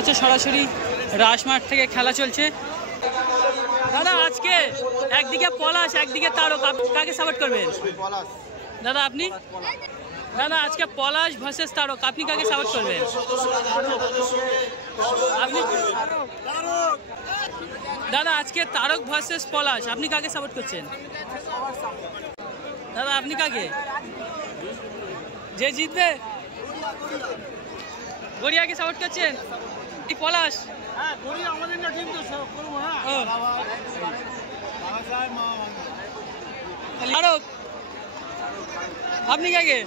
আছে সরাসরি রাসমাঠ থেকে খেলা চলছে। দাদা আজকে একদিকে পলাশ একদিকে তারক, কাকে সাপোর্ট করবেন দাদা আপনি? দাদা আজকে পলাশ ভার্সেস তারক, আপনি কাকে সাপোর্ট করবেন? আপনি? দাদা আজকে তারক ভার্সেস পলাশ, আপনি কাকে সাপোর্ট করছেন? দাদা আপনি কাকে? যে জিতবে গড়িয়াকে সাপোর্ট করছেন? পলাশ তারক, আপনি কাকে?